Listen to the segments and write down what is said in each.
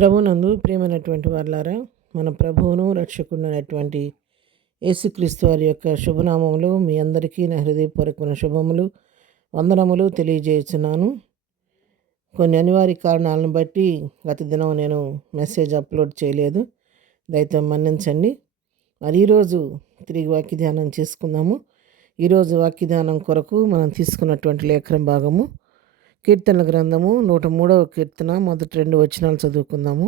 ప్రభునందు ప్రియమైనటువంటి వారులారా, మన ప్రభువును రక్షకునైనటువంటి యేసుక్రీస్తు వారి యొక్క శుభనామములు మీ అందరికీ నా హృదయపూర్వకమైన శుభములు వందనములు తెలియజేస్తున్నాను. కొన్ని అనివార్య కారణాలను బట్టి గత దినం నేను మెసేజ్ అప్లోడ్ చేయలేదు, దయతో మన్నించండి. మరి ఈరోజు తిరిగి వాక్యధ్యానం చేసుకుందాము. ఈరోజు వాక్యధ్యానం కొరకు మనం తీసుకున్నటువంటి లేఖన భాగము కీర్తనల గ్రంథము 103వ కీర్తన మొదటి 2 వచనాలు చదువుకుందాము.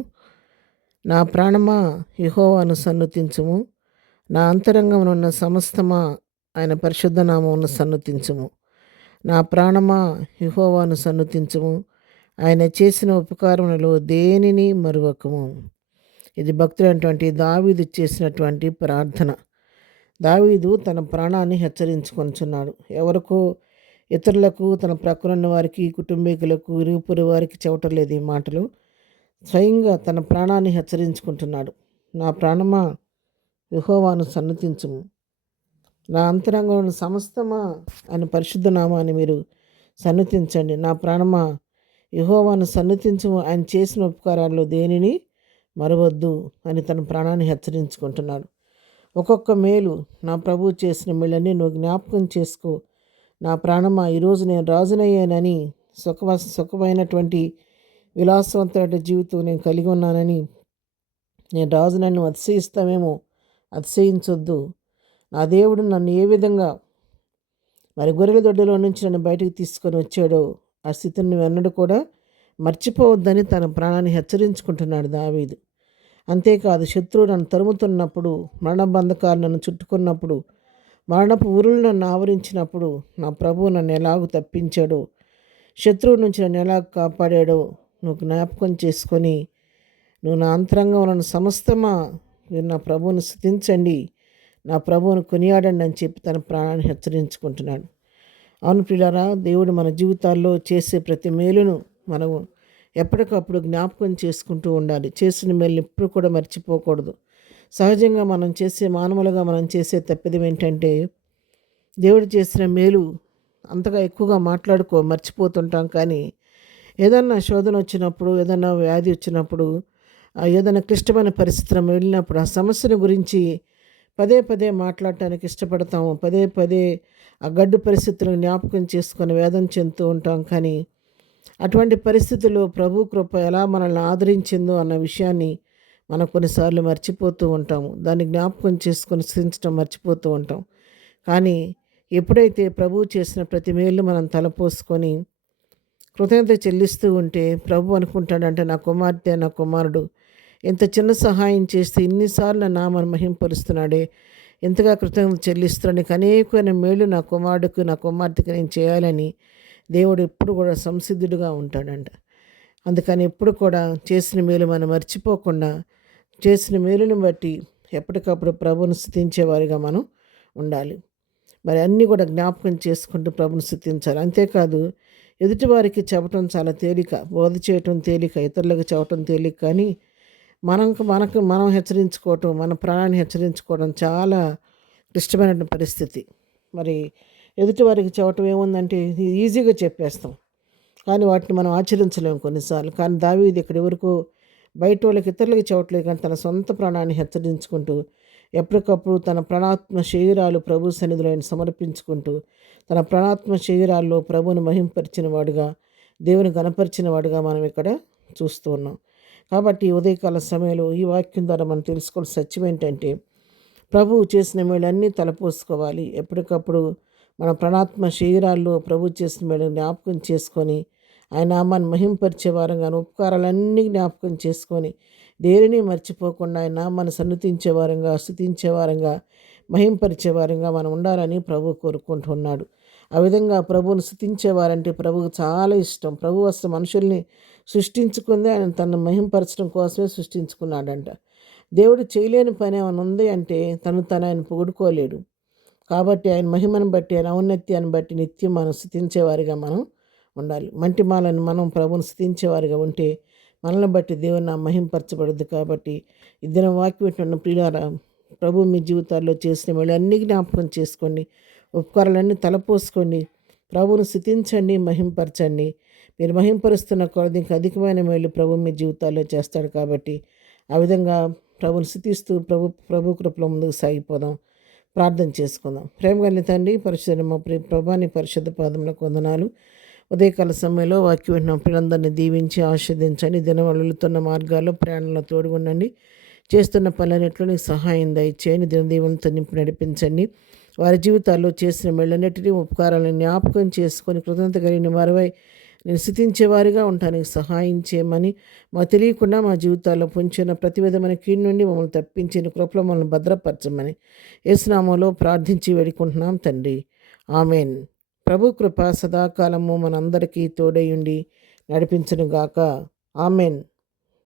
నా ప్రాణమా యెహోవాను సన్నుతించుము, నా అంతరంగమునున్న సమస్తమా ఆయన పరిశుద్ధ నామమును సన్నుతించుము. నా ప్రాణమా యెహోవాను సన్నుతించుము, ఆయన చేసిన ఉపకారములలో దేనిని మరువకము. ఇది భక్తుడైనటువంటి దావీదు చేసినటువంటి ప్రార్థన. దావీదు తన ప్రాణాన్ని హెచ్చరించుకొనుచున్నాడు. ఎవరికో ఇతరులకు, తన ప్రక్కనున్న వారికి, కుటుంబీకులకు, ఇరుగుపొరుగు వారికి చెప్పటలేదు ఈ మాటలు. స్వయంగా తన ప్రాణాన్ని హెచ్చరించుకుంటున్నాడు. నా ప్రాణమా యెహోవాను సన్నుతించుము, నా అంతరంగంలో సమస్తమా ఆయన పరిశుద్ధ నామాన్ని మీరు సన్నుతించండి. నా ప్రాణమా యెహోవాను సన్నుతించుము, ఆయన చేసిన ఉపకారాల్లో దేనిని మరవద్దు అని తన ప్రాణాన్ని హెచ్చరించుకుంటున్నాడు. ఒక్కొక్క మేలు నా ప్రభువు చేసిన మేళ్ళని నువ్వు జ్ఞాపకం చేసుకో. నా ప్రాణమా, ఈరోజు నేను రాజునయ్యానని, సుఖమైనటువంటి విలాసవంతమైన జీవితం నేను కలిగి ఉన్నానని, నేను రాజు నన్ను అతిశయిస్తామేమో, అతిశయించొద్దు. నా దేవుడు నన్ను ఏ విధంగా మరి గొర్రెల దొడ్డిలో నుంచి నన్ను బయటకు తీసుకొని వచ్చాడో ఆ స్థితిని నువ్వు ఎన్నడూ కూడా మర్చిపోవద్దని తన ప్రాణాన్ని హెచ్చరించుకుంటున్నాడు దావీదు. అంతేకాదు, శత్రువు నన్ను తరుముతున్నప్పుడు, మరణబంధకాలు నన్ను చుట్టుకున్నప్పుడు, మరణపు ఊరులు నన్ను ఆవరించినప్పుడు నా ప్రభువు నన్ను ఎలాగూ తప్పించాడో, శత్రువు నుంచి నన్ను ఎలాగ కాపాడాడో నువ్వు జ్ఞాపకం చేసుకొని, నువ్వు నా అంతరంగంలో సమస్తమా మీరు నా ప్రభువును స్తుతించండి, నా ప్రభువును కొనియాడండి అని చెప్పి తన ప్రాణాన్ని హెచ్చరించుకుంటున్నాడు. అవును ప్రియులారా, దేవుడు మన జీవితాల్లో చేసే ప్రతి మేలును మనము ఎప్పటికప్పుడు జ్ఞాపకం చేసుకుంటూ ఉండాలి. చేసిన మేలుని ఎప్పుడు కూడా మర్చిపోకూడదు. సహజంగా మానవులుగా మనం చేసే తప్పిదం ఏంటంటే, దేవుడు చేసిన మేలు అంతగా ఎక్కువగా మర్చిపోతుంటాం. కానీ ఏదన్నా శోధన వచ్చినప్పుడు, ఏదన్నా వ్యాధి వచ్చినప్పుడు, ఏదైనా క్లిష్టమైన పరిస్థితులు వెళ్ళినప్పుడు ఆ సమస్యను గురించి పదే పదే మాట్లాడటానికి ఇష్టపడతాము. పదే పదే ఆ గడ్డు పరిస్థితులను జ్ఞాపకం చేసుకొని వేదన చెందుతూ ఉంటాం. కానీ అటువంటి పరిస్థితుల్లో ప్రభు కృప ఎలా మనల్ని ఆదరించిందో అన్న విషయాన్ని మనం కొన్నిసార్లు మర్చిపోతూ ఉంటాము. దాన్ని జ్ఞాపకం చేసుకొని స్థితించడం మర్చిపోతూ ఉంటాం. కానీ ఎప్పుడైతే ప్రభువు చేసిన ప్రతి మేలు మనం తలపోసుకొని కృతజ్ఞత చెల్లిస్తూ ఉంటే, ప్రభు అనుకుంటాడంటే, నా కుమార్తె, నా కుమారుడు ఇంత చిన్న సహాయం చేస్తే ఇన్నిసార్లు నా నామను మహింపరుస్తున్నాడే, ఎంతగా కృతజ్ఞత చెల్లిస్తున్నాడు, అనేకమైన మేలు నా కుమారుడికి, నా కుమార్తెకి నేను చేయాలని దేవుడు ఎప్పుడు కూడా సంసిద్ధుడుగా ఉంటాడంట. అందుకని ఎప్పుడు కూడా చేసిన మేలు మనం మర్చిపోకుండా, చేసిన మేలుని బట్టి ఎప్పటికప్పుడు ప్రభువును స్తుతించేవారిగా మనం ఉండాలి. మరి అన్నీ కూడా జ్ఞాపకం చేసుకుంటూ ప్రభువును స్తుతించాలి. అంతేకాదు, ఎదుటివారికి చెప్పటం చాలా తేలిక, బోధ చేయటం తేలిక, ఇతరులకు చెప్పటం తేలిక. కానీ మనం హెచ్చరించుకోవటం, మన ప్రాణాన్ని హెచ్చరించుకోవడం చాలా క్లిష్టమైన పరిస్థితి. మరి ఎదుటివారికి చెప్పటం ఏముందంటే ఈజీగా చెప్పేస్తాం, కానీ వాటిని మనం ఆచరించలేము కొన్నిసార్లు. కానీ దావీదు ఇక్కడ ఎవరికో బయట వాళ్ళకి, ఇతరులకి చెప్పట్లేదు, కానీ తన సొంత ప్రాణాన్ని హెచ్చరించుకుంటూ ఎప్పటికప్పుడు తన ప్రాణాత్మ శరీరాలు ప్రభు సన్నిధిలో ఆయన సమర్పించుకుంటూ, తన ప్రాణాత్మ శరీరాల్లో ప్రభువుని మహింపరిచిన వాడుగా, దేవుని గణపరిచిన వాడుగా మనం ఇక్కడ చూస్తూ ఉన్నాం. కాబట్టి ఉదయకాల సమయంలో ఈ వాక్యం ద్వారా మనం తెలుసుకోవాల్సిన సత్యం ఏంటంటే, ప్రభువు చేసిన మేళ్ళన్నీ తలపోసుకోవాలి. ఎప్పటికప్పుడు మన ప్రాణాత్మ శరీరాల్లో ప్రభు చేసిన మేలు జ్ఞాపకం చేసుకొని, ఆయన నామాన్ని మహింపరిచే వారంగా, ఉపకారాలన్నీ జ్ఞాపకం చేసుకొని, దేనిని మర్చిపోకుండా ఆయన నామాన్ని సన్నుతించే వారంగా, స్తుతించే వారంగా, మహింపరిచే వారంగా మనం ఉండాలని ప్రభు కోరుకుంటున్నాడు. ఆ విధంగా ప్రభువును స్తుతించేవారంటే ప్రభువుకు చాలా ఇష్టం. ప్రభు అసలు మనుషుల్ని సృష్టించుకుంది ఆయన తనను మహింపరచడం కోసమే సృష్టించుకున్నాడంట. దేవుడు చేయలేని పని ఏమైనా ఉంది అంటే తను ఆయన పొగుడుకోలేడు. కాబట్టి ఆయన మహిమను బట్టి, ఆయన ఔన్నత్యాన్ని బట్టి నిత్యం మనం స్తుతించేవారిగా మనం ఉండాలి. మంటిమాలను మనం ప్రభువును స్తుతించేవారిగా ఉంటే మనల్ని బట్టి దేవుని నామం మహింపరచబడదు. కాబట్టి ఇద్దరు వాక్యం వింటున్న ప్రియులారా, ప్రభు మీ జీవితాల్లో చేసిన మేలు అన్నీ జ్ఞాపకం చేసుకోండి, ఉపకారాలన్నీ తలపోసుకోండి, ప్రభువును స్తుతించండి, మహింపరచండి. మీరు మహింపరుస్తున్న కొలది ఇంకా అధికమైన మేలు ప్రభు మీ జీవితాల్లో చేస్తాడు. కాబట్టి ఆ విధంగా ప్రభుని స్థుతిస్తూ ప్రభు కృపలో ముందుకు సాగిపోదాం. ప్రార్థన చేసుకుందాం. ప్రేమ కలిగిన తండ్రి, పరిశుద్ధ మా ప్రభాని పరిశుద్ధ పాదములకు వందనాలు. ఉదయకాల సమయంలో వాక్యం వింటున్న పిల్లలందరినీ దీవించి ఆస్వాదించండి. దినం వెళుతున్న మార్గాల్లో ప్రయాణంలో తోడుగుండండి. చేస్తున్న పనులన్నింటిలో నీకు సహాయం దయచేయండి. దినదీవులతో నింపి నడిపించండి. వారి జీవితాల్లో చేసిన మెళ్ళన్నిటినీ ఉపకారాలను జ్ఞాపకం చేసుకొని కృతజ్ఞత కలిగిన వారిపై నేను స్థితించేవారిగా ఉండటానికి సహాయం చేయమని, మాకు తెలియకుండా మా జీవితాల్లో పొంచిన ప్రతి విధమైన కీడు నుండి మమ్మల్ని తప్పించిన కృపలో మమ్మల్ని భద్రపరచమని యేసునామంలో ప్రార్థించి వేడుకుంటున్నాం తండ్రి. ఆమెన్. ప్రభు కృప సదాకాలము మనందరికీ తోడయుండి నడిపించునుగాక. ఆమెన్.